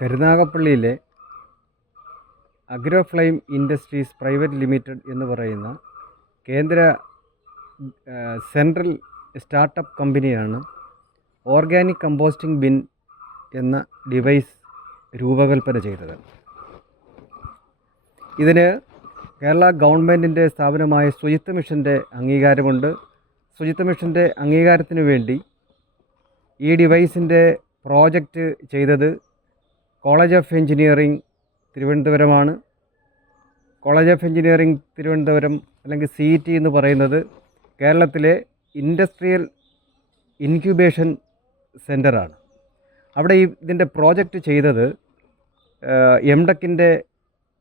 കരുനാഗപ്പള്ളിയിലെ agro flame industries private limited എന്ന് പറയുന്ന കേന്ദ്ര സെൻട്രൽ സ്റ്റാർട്ടപ്പ് കമ്പനിയാണ് ഓർഗാനിക് കമ്പോസ്റ്റിംഗ് ബിൻ എന്ന ഡിവൈസ് രൂപകൽപ്പന ചെയ്തത്. ഇതിന് കേരള ഗവൺമെൻറ്റിൻ്റെ സ്ഥാപനമായ ശുചിത്വ മിഷൻ്റെ അംഗീകാരമുണ്ട്. ശുചിത്വ മിഷൻ്റെ അംഗീകാരത്തിന് വേണ്ടി ഈ ഡിവൈസിൻ്റെ പ്രോജക്റ്റ് ചെയ്തത് കോളേജ് ഓഫ് എഞ്ചിനീയറിംഗ് തിരുവനന്തപുരമാണ്. കോളേജ് ഓഫ് എഞ്ചിനീയറിംഗ് തിരുവനന്തപുരം അല്ലെങ്കിൽ CET എന്ന് പറയുന്നത് കേരളത്തിലെ ഇൻഡസ്ട്രിയൽ ഇൻക്യുബേഷൻ സെൻ്ററാണ്. അവിടെ ഇതിൻ്റെ പ്രോജക്റ്റ് ചെയ്തത് MTechൻ്റെ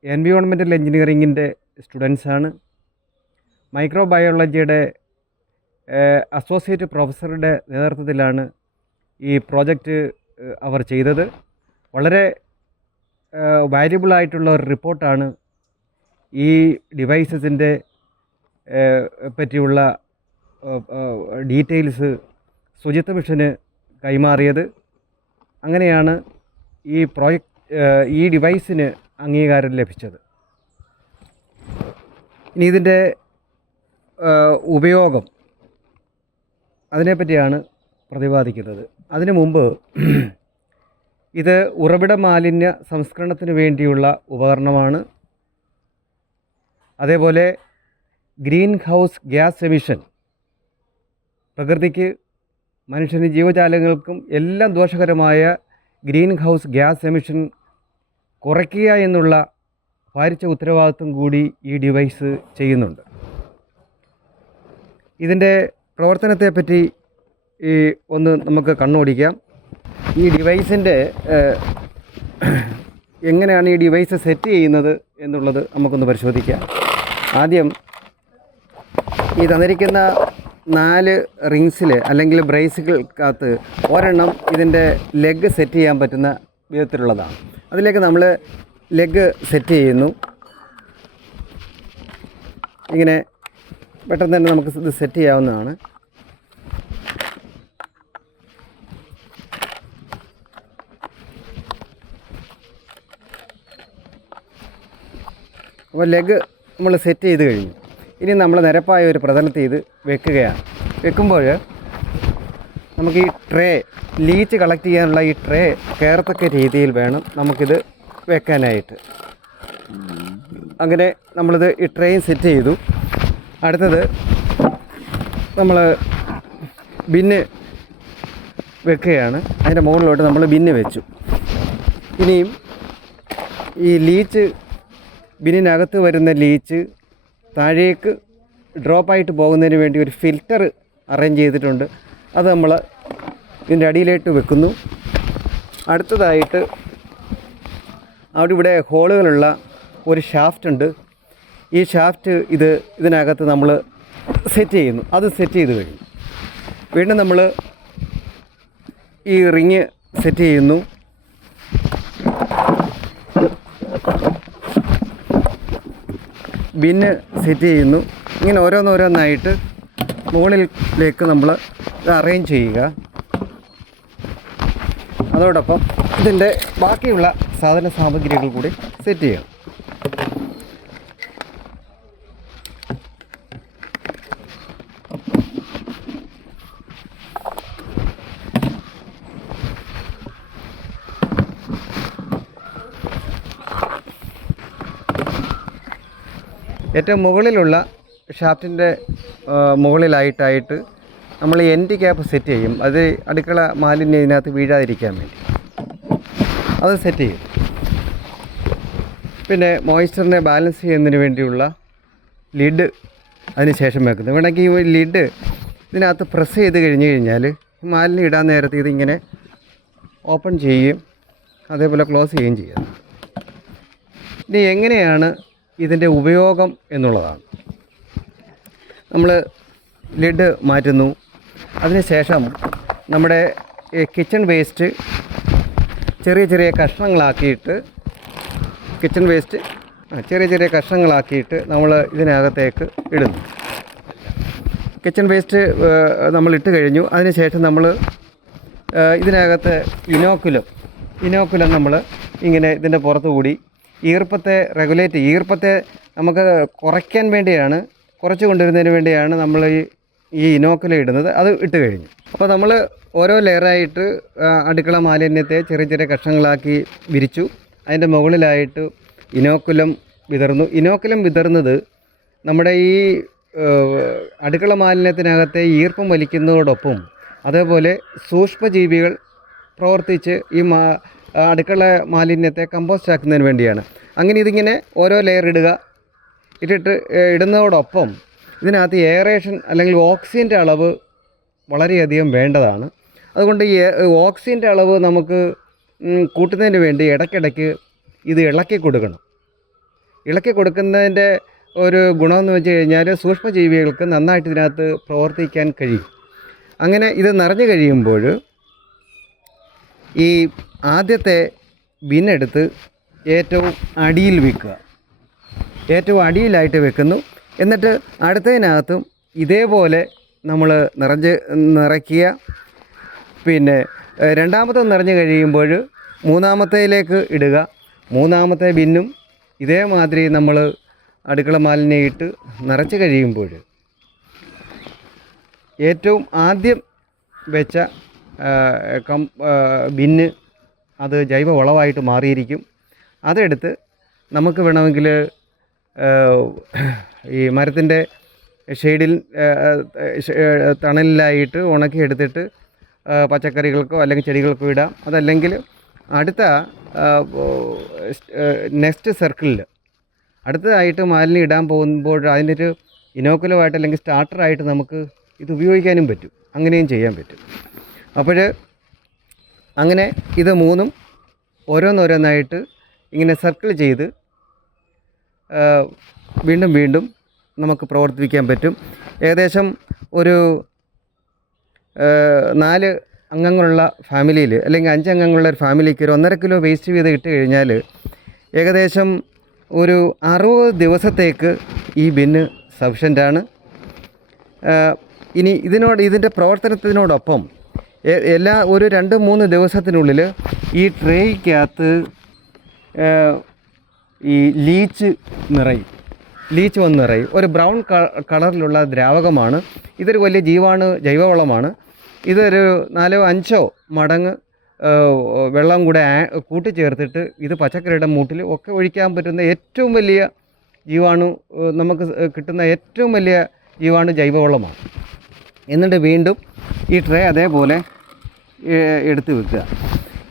എൻവയോൺമെൻറ്റൽ എഞ്ചിനീയറിങ്ങിൻ്റെ സ്റ്റുഡൻസാണ്. മൈക്രോബയോളജിയുടെ അസോസിയേറ്റ് പ്രൊഫസറുടെ നേതൃത്വത്തിലാണ് ഈ പ്രോജക്റ്റ് അവർ ചെയ്തത്. വളരെ വാല്യുബിളായിട്ടുള്ള ഒരു റിപ്പോർട്ടാണ് ഈ ഡിവൈസസിൻ്റെ പറ്റിയുള്ള ഡീറ്റെയിൽസ് ശുചിത്വ മിഷന് കൈമാറിയത്. അങ്ങനെയാണ് ഈ ഡിവൈസിന് അംഗീകാരം ലഭിച്ചത്. ഇനി ഇതിൻ്റെ ഉപയോഗം അതിനെപ്പറ്റിയാണ് പ്രതിപാദിക്കുന്നത്. അതിനു മുമ്പ് ഇത് ഉറവിട മാലിന്യ സംസ്കരണത്തിന് വേണ്ടിയുള്ള ഉപകരണമാണ്. അതേപോലെ ഗ്രീൻ ഹൗസ് ഗ്യാസ് എമിഷൻ, പ്രകൃതിക്ക് മനുഷ്യന് ജീവജാലങ്ങൾക്കും എല്ലാം ദോഷകരമായ ഗ്രീൻ ഹൗസ് ഗ്യാസ് എമിഷൻ കുറയ്ക്കുക എന്നുള്ള ഭാരിച്ച ഉത്തരവാദിത്വം കൂടി ഈ ഡിവൈസ് ചെയ്യുന്നുണ്ട്. ഇതിൻ്റെ പ്രവർത്തനത്തെപ്പറ്റി ഒന്ന് നമുക്ക് കണ്ണോടിക്കാം. ഈ ഡിവൈസിൻ്റെ എങ്ങനെയാണ് ഈ ഡിവൈസ് സെറ്റ് ചെയ്യുന്നത് എന്നുള്ളത് നമുക്കൊന്ന് പരിശോധിക്കാം. ആദ്യം ഈ തന്നിരിക്കുന്ന 4 റിങ്സിൽ അല്ലെങ്കിൽ ബ്രേസുകൾക്കകത്ത് ഒരെണ്ണം ഇതിൻ്റെ ലെഗ് സെറ്റ് ചെയ്യാൻ പറ്റുന്ന വിധത്തിലുള്ളതാണ്. അതിലേക്ക് നമ്മൾ ലെഗ് സെറ്റ് ചെയ്യുന്നു. ഇങ്ങനെ പെട്ടെന്ന് തന്നെ നമുക്ക് ഇത് സെറ്റ് ചെയ്യാവുന്നതാണ്. അപ്പോൾ ലെഗ് നമ്മൾ സെറ്റ് ചെയ്ത് കഴിഞ്ഞു. ഇനി നമ്മൾ നിരപ്പായ ഒരു പ്രതലത്തിൽ ഇത് വെക്കുകയാണ്. വെക്കുമ്പോൾ നമുക്ക് ഈ ട്രേ ലീച്ച് കളക്ട് ചെയ്യാനുള്ള ഈ ട്രേ കയറത്തക്ക രീതിയിൽ വേണം നമുക്കിത് വെക്കാനായിട്ട്. അങ്ങനെ നമ്മളിത് ഈ ട്രേയും സെറ്റ് ചെയ്തു. അടുത്തത് നമ്മൾ ബിന്ന് വെക്കുകയാണ്. അതിൻ്റെ മുകളിലോട്ട് നമ്മൾ ബിന്ന് വെച്ചു. ഇനിയും ഈ ലീച്ച് ബിന്നിനകത്ത് വരുന്ന ലീച്ച് താഴേക്ക് ഡ്രോപ്പായിട്ട് പോകുന്നതിന് വേണ്ടി ഒരു ഫിൽറ്റർ അറേഞ്ച് ചെയ്തിട്ടുണ്ട്. അത് നമ്മൾ ഇതിൻ്റെ അടിയിലേക്ക് വെക്കുന്നു. അടുത്തതായിട്ട് അവിടെ ഇവിടെ ഹോളുകളുള്ള ഒരു ഷാഫ്റ്റ് ഉണ്ട്. ഈ ഷാഫ്റ്റ് ഇതിനകത്ത് നമ്മൾ സെറ്റ് ചെയ്യുന്നു. അത് സെറ്റ് ചെയ്ത് കഴിഞ്ഞു. വീണ്ടും നമ്മൾ ഈ റിങ് സെറ്റ് ചെയ്യുന്നു. ബിന്ന് സെറ്റ് ചെയ്യുന്നു. ഇങ്ങനെ ഓരോന്നോരോന്നായിട്ട് മുകളിലേക്ക് നമ്മൾ ഇത് അറേഞ്ച് ചെയ്യുക. അതോടൊപ്പം ഇതിൻ്റെ ബാക്കിയുള്ള സാധന സാമഗ്രികൾ കൂടി സെറ്റ് ചെയ്യണം. ഏറ്റവും മുകളിലുള്ള ഷാഫ്റ്റിൻ്റെ മുകളിലായിട്ടായിട്ട് നമ്മൾ എൻഡ് ക്യാപ്പ് സെറ്റ് ചെയ്യും. അത് അടുക്കള മാലിന്യം ഇതിനകത്ത് വീഴാതിരിക്കാൻ വേണ്ടി അത് സെറ്റ് ചെയ്യും. പിന്നെ മോയ്സ്ചറിനെ ബാലൻസ് ചെയ്യുന്നതിന് വേണ്ടിയുള്ള ലിഡ് അതിന് ശേഷം വെക്കുന്നു. വേണമെങ്കിൽ ഈ ലിഡ് ഇതിനകത്ത് പ്രസ് ചെയ്ത് കഴിഞ്ഞാൽ മാലിന്യം ഇടാൻ നേരത്തെ ഇതിങ്ങനെ ഓപ്പൺ ചെയ്യുകയും അതേപോലെ ക്ലോസ് ചെയ്യുകയും ചെയ്യാം. ഇനി എങ്ങനെയാണ് ഇതിൻ്റെ ഉപയോഗം എന്നുള്ളതാണ്. നമ്മൾ ലിഡ് മാറ്റുന്നു. അതിനുശേഷം നമ്മുടെ കിച്ചൺ വേസ്റ്റ് ചെറിയ ചെറിയ കഷ്ണങ്ങളാക്കിയിട്ട് നമ്മൾ ഇതിനകത്തേക്ക് ഇടുന്നു. കിച്ചൺ വേസ്റ്റ് നമ്മൾ ഇട്ട് കഴിഞ്ഞു. അതിനുശേഷം നമ്മൾ ഇതിനകത്ത് ഇനോക്കുലം നമ്മൾ ഇങ്ങനെ ഇതിൻ്റെ പുറത്തു കൂടി ഈർപ്പത്തെ ഈർപ്പത്തെ നമുക്ക് കുറയ്ക്കാൻ വേണ്ടിയാണ്, കുറച്ച് കൊണ്ടുവരുന്നതിന് വേണ്ടിയാണ് നമ്മൾ ഈ ഇനോക്കുലം ഇടുന്നത്. അത് ഇട്ട് കഴിഞ്ഞു. അപ്പോൾ നമ്മൾ ഓരോ ലെയറായിട്ട് അടുക്കള മാലിന്യത്തെ ചെറിയ ചെറിയ കഷ്ണങ്ങളാക്കി വിരിച്ചു. അതിൻ്റെ മുകളിലായിട്ട് ഇനോക്കുലം വിതർന്നു. ഇനോക്കുലം വിതർന്നത് നമ്മുടെ ഈ അടുക്കള മാലിന്യത്തിനകത്തെ ഈർപ്പം വലിക്കുന്നതോടൊപ്പം അതേപോലെ സൂക്ഷ്മജീവികൾ പ്രവർത്തിച്ച് ഈ അടുക്കള മാലിന്യത്തെ കമ്പോസ്റ്റ് ആക്കുന്നതിന് വേണ്ടിയാണ്. അങ്ങനെ ഇതിങ്ങനെ ഓരോ ലെയർ ഇടുന്നതോടൊപ്പം ഇതിനകത്ത് എയറേഷൻ അല്ലെങ്കിൽ ഓക്സിജൻ്റെ അളവ് വളരെയധികം വേണ്ടതാണ്. അതുകൊണ്ട് ഈ ഓക്സിജൻ്റെ അളവ് നമുക്ക് കൂട്ടുന്നതിന് വേണ്ടി ഇടയ്ക്കിടയ്ക്ക് ഇത് ഇളക്കി കൊടുക്കണം. ഇളക്കി കൊടുക്കുന്നതിൻ്റെ ഒരു ഗുണമെന്ന് വെച്ച് കഴിഞ്ഞാൽ സൂക്ഷ്മജീവികൾക്ക് നന്നായിട്ട് ഇതിനകത്ത് പ്രവർത്തിക്കാൻ കഴിയും. അങ്ങനെ ഇത് നിറഞ്ഞു കഴിയുമ്പോൾ ഈ ആദ്യത്തെ ബിന്നെടുത്ത് ഏറ്റവും അടിയിൽ വെക്കുക. ഏറ്റവും അടിയിലായിട്ട് വെക്കുന്നു. എന്നിട്ട് അടുത്തതിനകത്തും ഇതേപോലെ നമ്മൾ നിറയ്ക്കുക. പിന്നെ രണ്ടാമത്തെ നിറഞ്ഞു കഴിയുമ്പോൾ മൂന്നാമത്തേലേക്ക് ഇടുക. മൂന്നാമത്തെ ബിന്നും ഇതേമാതിരി നമ്മൾ അടുക്കള മാലിന്യം ഇട്ട് നിറച്ച് കഴിയുമ്പോൾ ഏറ്റവും ആദ്യം വെച്ച ബിന്ന് അത് ജൈവവളമായിട്ട് മാറിയിരിക്കും. അതെടുത്ത് നമുക്ക് വേണമെങ്കിൽ ഈ മരത്തിൻ്റെ ഷെയ്ഡിൽ തണലിലായിട്ട് ഉണക്കിയെടുത്തിട്ട് പച്ചക്കറികൾക്കോ അല്ലെങ്കിൽ ചെടികൾക്കോ ഇടാം. അതല്ലെങ്കിൽ അടുത്ത നെക്സ്റ്റ് സർക്കിളിൽ അടുത്തതായിട്ട് മാലിന്യം ഇടാൻ പോകുമ്പോൾ അതിൻ്റെ ഒരു ഇനോക്കുലമായിട്ട് അല്ലെങ്കിൽ സ്റ്റാർട്ടറായിട്ട് നമുക്ക് ഇത് ഉപയോഗിക്കാനും പറ്റും. അങ്ങനെയും ചെയ്യാൻ പറ്റും. അപ്പോൾ അങ്ങനെ ഇത് മൂന്നും ഓരോന്നോരോന്നായിട്ട് ഇങ്ങനെ സർക്കിൾ ചെയ്ത് വീണ്ടും വീണ്ടും നമുക്ക് പ്രവർത്തിപ്പിക്കാൻ പറ്റും. ഏകദേശം ഒരു 4 അംഗങ്ങളുള്ള ഫാമിലിയിൽ അല്ലെങ്കിൽ 5 അംഗങ്ങളുള്ള ഒരു ഫാമിലിക്ക് ഒരു 1.5 കിലോ വേസ്റ്റ് വീതം ഇട്ട് കഴിഞ്ഞാൽ ഏകദേശം ഒരു 60 ദിവസത്തേക്ക് ഈ ബിന്ന് സഫിഷ്യൻ്റാണ്. ഇനി ഇതിൻ്റെ പ്രവർത്തനത്തിനോടൊപ്പം ഒരു 2-3 ദിവസത്തിനുള്ളിൽ ഈ ട്രേയ്ക്കകത്ത് ഈ ലീച്ച് വന്ന് നിറയും. ഒരു ബ്രൗൺ കളറിലുള്ള ദ്രാവകമാണ്. ഇതൊരു വലിയ ജൈവവളമാണ്. ഇതൊരു 4-5 മടങ്ങ് വെള്ളം കൂടെ കൂട്ടിച്ചേർത്തിട്ട് ഇത് പച്ചക്കറിയുടെ മൂട്ടിൽ ഒക്കെ ഒഴിക്കാൻ പറ്റുന്ന ഏറ്റവും വലിയ നമുക്ക് കിട്ടുന്ന ഏറ്റവും വലിയ ജൈവവളമാണ്. എന്നിട്ട് വീണ്ടും ഈ ട്രേ അതേപോലെ എടുത്ത് വെക്കുക.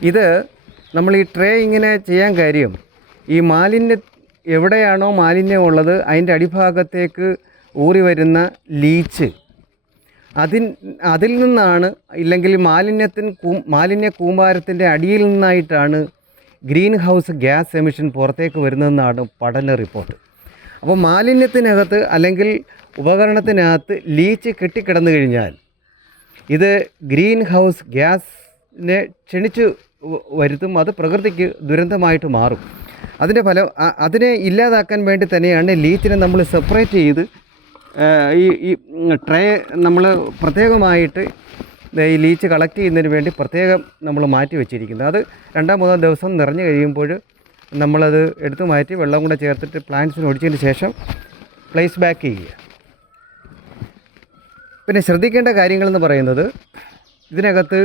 ഇത് നമ്മൾ ഈ ട്രേ ഇങ്ങനെ ചെയ്യാൻ കാര്യം, ഈ എവിടെയാണോ മാലിന്യം ഉള്ളത് അതിൻ്റെ അടിഭാഗത്തേക്ക് ഊറി വരുന്ന ലീച്ച് അതിൽ നിന്നാണ്, ഇല്ലെങ്കിൽ മാലിന്യ കൂമ്പാരത്തിൻ്റെ അടിയിൽ നിന്നായിട്ടാണ് ഗ്രീൻ ഹൗസ് ഗ്യാസ് എമിഷൻ പുറത്തേക്ക് വരുന്നതെന്നാണ് പഠന റിപ്പോർട്ട്. അപ്പോൾ മാലിന്യത്തിനകത്ത് അല്ലെങ്കിൽ ഉപകരണത്തിനകത്ത് ലീച്ച് കെട്ടിക്കിടന്നു കഴിഞ്ഞാൽ ഇത് ഗ്രീൻ ഹൗസ് ഗ്യാസിനെ ക്ഷണിച്ചു വരുത്തും. അത് പ്രകൃതിക്ക് ദുരന്തമായിട്ട് മാറും. അതിനെ ഇല്ലാതാക്കാൻ വേണ്ടി തന്നെയാണ് ലീച്ചിനെ നമ്മൾ സെപ്പറേറ്റ് ചെയ്ത് ഈ ട്രേ നമ്മൾ പ്രത്യേകമായിട്ട് ഈ ലീച്ച് കളക്ട് ചെയ്യുന്നതിന് വേണ്ടി പ്രത്യേകം നമ്മൾ മാറ്റി വെച്ചിരിക്കുന്നത്. അത് 2-3 ദിവസം നിറഞ്ഞു കഴിയുമ്പോൾ നമ്മളത് എടുത്തു മാറ്റി വെള്ളം കൂടെ ചേർത്തിട്ട് പ്ലാന്റ്സിന് ഒഴിച്ചതിന് ശേഷം പ്ലേസ് ബാക്ക് ചെയ്യുക. പിന്നെ ശ്രദ്ധിക്കേണ്ട കാര്യങ്ങളെന്ന് പറയുന്നത്, ഇതിനകത്ത്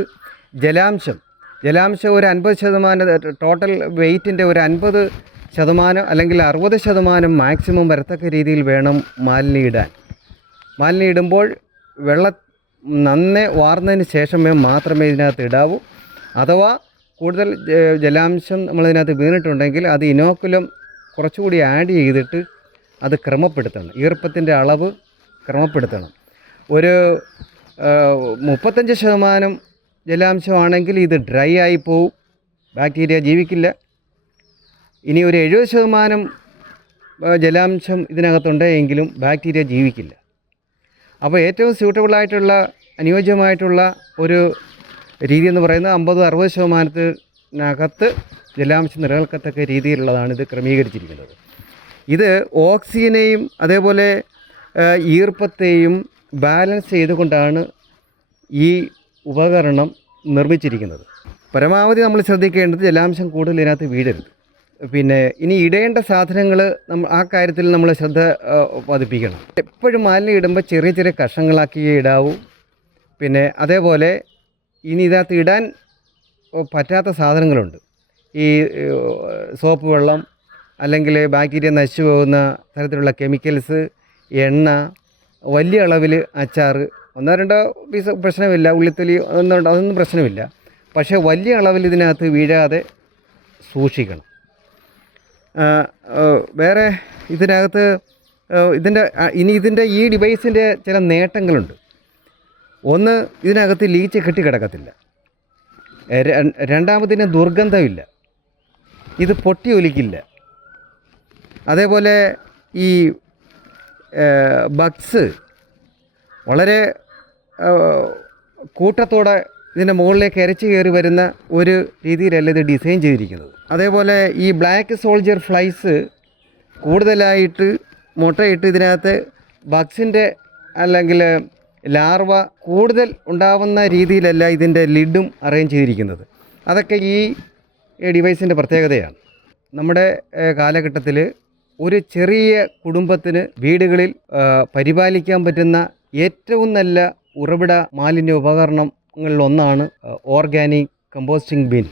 ജലാംശം ഒരു 50%, ടോട്ടൽ വെയ്റ്റിൻ്റെ ഒരു 50% അല്ലെങ്കിൽ 60% മാക്സിമം വരത്തക്ക രീതിയിൽ വേണം മാലിന്യം ഇടാൻ. മാലിന്യം ഇടുമ്പോൾ വെള്ളം നന്നേ വാർന്നതിന് ശേഷമേ മാത്രമേ ഇതിനകത്ത് ഇടാവൂ. അഥവാ കൂടുതൽ ജലാംശം നമ്മളിതിനകത്ത് വീണിട്ടുണ്ടെങ്കിൽ അത് ഇനോക്കുലം കുറച്ചുകൂടി ആഡ് ചെയ്തിട്ട് അത് ക്രമപ്പെടുത്തണം. ഈർപ്പത്തിൻ്റെ അളവ് ക്രമപ്പെടുത്തണം. ഒരു 35% ജലാംശമാണെങ്കിൽ ഇത് ഡ്രൈ ആയി പോവും, ബാക്ടീരിയ ജീവിക്കില്ല. ഇനി ഒരു 70% ജലാംശം ഇതിനകത്തുണ്ടെങ്കിലും ബാക്ടീരിയ ജീവിക്കില്ല. അപ്പോൾ ഏറ്റവും സ്യൂട്ടബിളായിട്ടുള്ള അനുയോജ്യമായിട്ടുള്ള ഒരു രീതി എന്ന് പറയുന്നത് 50-60% ജലാംശം നിലനിൽക്കത്തക്ക രീതിയിലുള്ളതാണ് ഇത് ക്രമീകരിച്ചിരിക്കുന്നത്. ഇത് ഓക്സിജനെയും അതേപോലെ ഈർപ്പത്തെയും ബാലൻസ് ചെയ്തുകൊണ്ടാണ് ഈ ഉപകരണം നിർമ്മിച്ചിരിക്കുന്നത്. പരമാവധി നമ്മൾ ശ്രദ്ധിക്കേണ്ടത് ജലാംശം കൂടുതൽ ഇതിനകത്ത് വീഴരുത്. പിന്നെ ഇനി ഇടേണ്ട സാധനങ്ങൾ ആ കാര്യത്തിൽ നമ്മൾ ശ്രദ്ധ പതിപ്പിക്കണം. എപ്പോഴും മാലിന്യം ഇടുമ്പോൾ ചെറിയ ചെറിയ കഷ്ണങ്ങളാക്കിയേ ഇടാവൂ. പിന്നെ അതേപോലെ ഇനി ഇതിനകത്ത് ഇടാൻ പറ്റാത്ത സാധനങ്ങളുണ്ട്. ഈ സോപ്പ് വെള്ളം, അല്ലെങ്കിൽ ബാക്ടീരിയ നശിച്ചു പോകുന്ന തരത്തിലുള്ള കെമിക്കൽസ്, എണ്ണ, വലിയ അളവിൽ അച്ചാർ, 1-2 പീസ് പ്രശ്നമില്ല, ഉള്ളിത്തൊലി അതൊന്നും പ്രശ്നമില്ല. പക്ഷേ വലിയ അളവിൽ ഇതിനകത്ത് വീഴാതെ സൂക്ഷിക്കണം. വേറെ ഇതിനകത്ത് ഇതിൻ്റെ ഈ ഡിവൈസിൻ്റെ ചില നേട്ടങ്ങളുണ്ട്. ഒന്ന്, ഇതിനകത്ത് ലീച്ച് കെട്ടിക്കിടക്കത്തില്ല. രണ്ടാമതിന് ദുർഗന്ധമില്ല, ഇത് പൊട്ടി ഒലിക്കില്ല. അതേപോലെ ഈ ബഗ്സ് വളരെ കൂട്ടത്തോടെ ഇതിൻ്റെ മുകളിലേക്ക് ഇരച്ച് കയറി വരുന്ന ഒരു രീതിയിലല്ല ഇത് ഡിസൈൻ ചെയ്തിരിക്കുന്നത്. അതേപോലെ ഈ ബ്ലാക്ക് സോൾജർ ഫ്ലൈസ് കൂടുതലായിട്ട് മുട്ടയിട്ട് ഇതിനകത്ത് ബഗ്സിൻ്റെ അല്ലെങ്കിൽ ലാർവ കൂടുതൽ ഉണ്ടാവുന്ന രീതിയിലല്ല ഇതിൻ്റെ ലിഡും അറേഞ്ച് ചെയ്തിരിക്കുന്നത്. അതൊക്കെ ഈ ഡിവൈസിൻ്റെ പ്രത്യേകതയാണ്. നമ്മുടെ കാലഘട്ടത്തിൽ ഒരു ചെറിയ കുടുംബത്തിന് വീടുകളിൽ പരിപാലിക്കാൻ പറ്റുന്ന ഏറ്റവും നല്ല ഉറവിട മാലിന്യ ഉപകരണങ്ങളിലൊന്നാണ് ഓർഗാനിക് കമ്പോസ്റ്റിംഗ് ബിൻ.